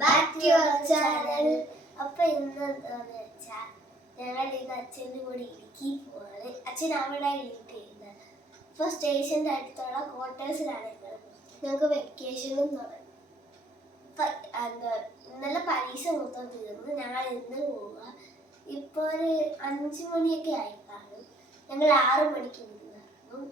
back to your channel. അപ്പോൾ ഇന്ന് എന്താണെന്ന് വെച്ചാൽ ഞങ്ങൾ ഇന്ന് അച്ഛൻ്റെ കൂടെ ഇടുക്കി പോവാണ്. അച്ഛൻ അവിടെ ലീവ് ചെയ്യുന്നത്. ഇപ്പോൾ സ്റ്റേഷൻ്റെ അടുത്തുള്ള ക്വാർട്ടേഴ്സിലാണ് ഞങ്ങൾക്ക് വെക്കേഷനും തുടങ്ങി. ഇന്നലെ പരീക്ഷ മൊത്തം തീർന്ന് ഞങ്ങൾ ഇന്ന് പോവുക. ഇപ്പോൾ ഒരു 5 മണിയൊക്കെ ആയി കാണും. ഞങ്ങൾ 6 മണിക്ക് ഇറങ്ങും.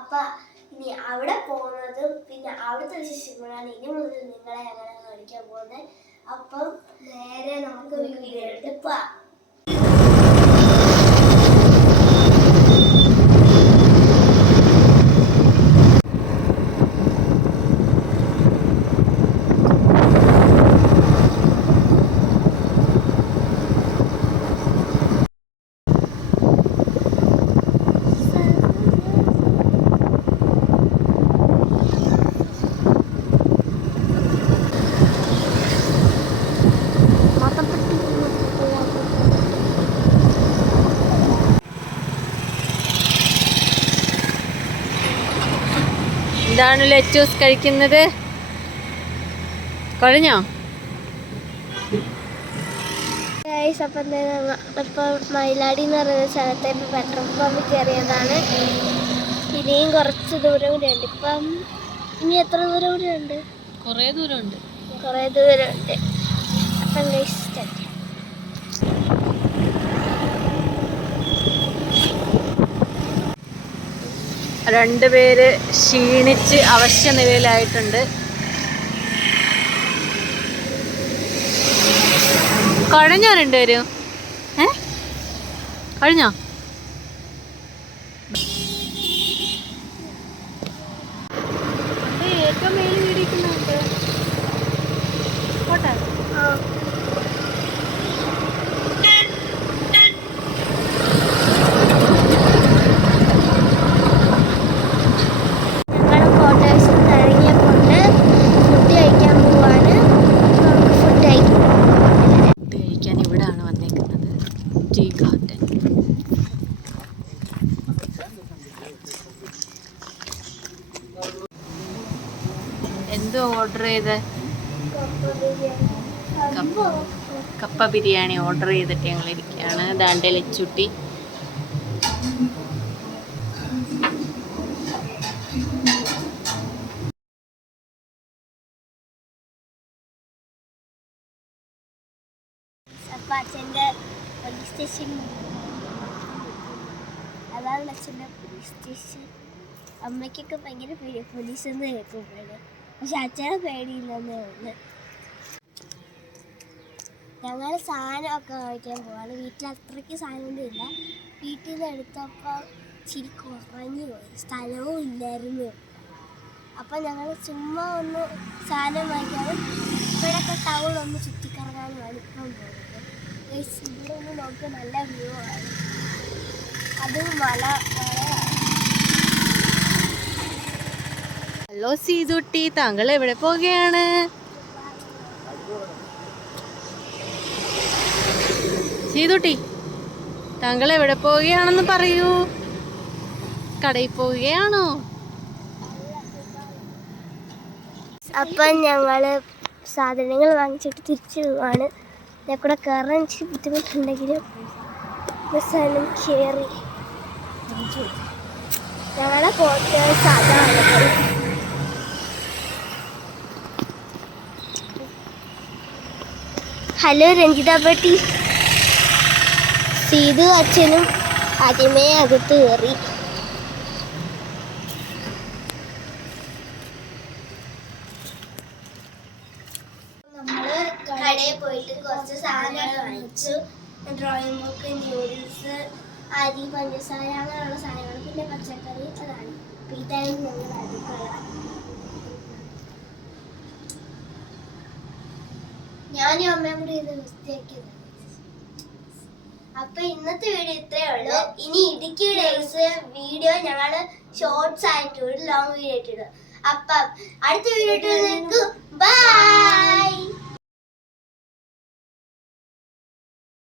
അപ്പം ഇനി അവിടെ പോകുന്നതും പിന്നെ അവിടുത്തെ വിശേഷങ്ങളാണ് ഇനി മുതൽ നിങ്ങളെ ഞങ്ങളെ കാണിക്കാൻ പോകുന്നത്. അപ്പം നേരെ നമുക്ക് വീഡിയോയിലോട്ട് പോവാം. എന്താണ് ലെറ്റൂസ് കഴിക്കുന്നത്? കഴിഞ്ഞോ? ഇപ്പം മയിലാടി എന്ന് പറയുന്ന സ്ഥലത്ത് ഇപ്പം പെട്രോൾ പമ്പിൽ കയറിയതാണ്. ഇനിയും കുറച്ച് ദൂരം കൂടെ ഉണ്ട്. ഇപ്പം ഇനി എത്ര ദൂരം കൂടെ ഉണ്ട്? കുറേ ദൂരമുണ്ട്. അപ്പം രണ്ടുപേര് ക്ഷീണിച്ച് അവശ്യ നിലയിലായിട്ടുണ്ട്. കഴിഞ്ഞോ രണ്ടുപേരും? കഴിഞ്ഞോ? ഏറ്റവും മേലിൽ വീടിക്കുന്നുണ്ട്. പോട്ടെ. എന്തോ ഓർഡർ ചെയ്ത്? കപ്പ ബിരിയാണി ഓർഡർ ചെയ്തിട്ട് ഞങ്ങൾ ഇരിക്കുകയാണ്. ദാണ്ടെ ലച്ചുട്ടി. അച്ഛൻ്റെ പോലീസ് സ്റ്റേഷൻ, അതാണ് അച്ഛൻ്റെ പോലീസ് സ്റ്റേഷൻ. അമ്മയ്ക്കൊക്കെ ഭയങ്കര പേടി പോലീസ് എന്ന് കേൾക്കുമ്പോഴേ, പക്ഷെ അച്ഛനെ പേടിയില്ലെന്നേ ഉള്ളു. ഞങ്ങൾ സാധനമൊക്കെ കഴിക്കാൻ പോവാണ്. വീട്ടിൽ അത്രയ്ക്ക് സാധനമൊന്നും ഇല്ല. വീട്ടിൽ നിന്ന് എടുത്തപ്പോൾ ഇച്ചിരി കുറഞ്ഞു പോയി, സ്ഥലവും ഇല്ലായിരുന്നു. അപ്പം ഞങ്ങൾ ചുമ്മാ ഒന്ന് സാധനം വാങ്ങിക്കാനും ഇവിടെയൊക്കെ ടൗൺ ഒന്ന് ചുറ്റിക്കറങ്ങാനുമാണ് ഇപ്പം പോകുന്നത്. ഇവിടെ ഒന്ന് നോക്കിയാൽ നല്ല വ്യൂ ആണ്. അത് മല. ഹലോ സീതുട്ടി, താങ്കൾ എവിടെ പോവുകയാണ്? സീതുട്ടി, താങ്കൾ എവിടെ പോവുകയാണെന്ന് പറയൂ. കടയിൽ പോവുകയാണോ? അപ്പം ഞങ്ങൾ സാധനങ്ങൾ വാങ്ങിച്ചിട്ട് തിരിച്ചു പോവാണ്. കൂടെ കയറാൻ ഇച്ചിരി ബുദ്ധിമുട്ടുണ്ടെങ്കിലും ബസ്സാലും കയറി ഞങ്ങളെ ക്വാർട്ടേഴ്സ് അതാണ്. ഹലോ രഞ്ജിത പട്ടി. സീതു അച്ഛനും ആദ്യമേ അകത്ത് കയറി. നമ്മള് കടയിൽ പോയിട്ട് കുറച്ച് സാധനങ്ങൾ വാങ്ങിച്ചു. ഡ്രോയിങ് ബുക്ക്, ന്യൂഡിൽസ്, അരി, പഞ്ചസാര, അങ്ങനെയുള്ള സാധനങ്ങൾ, പിന്നെ പച്ചക്കറി. അതാണ് ഇതാണ് ഞങ്ങളുടെ അടുക്കള. ഞാനും അമ്മയും കൂടി ഇത് വൃത്തിയാക്കിയത്. അപ്പൊ ഇന്നത്തെ വീഡിയോ ഇത്രയേ ഉള്ളൂ. ഇനി ഇടുക്കി ഡേയ്സ് വീഡിയോ ഞങ്ങൾ ഷോർട്സ് ആയിട്ട് ലോങ് വീഡിയോ ആയിട്ടിടും. അപ്പം അടുത്ത വീഡിയോ ബൈ.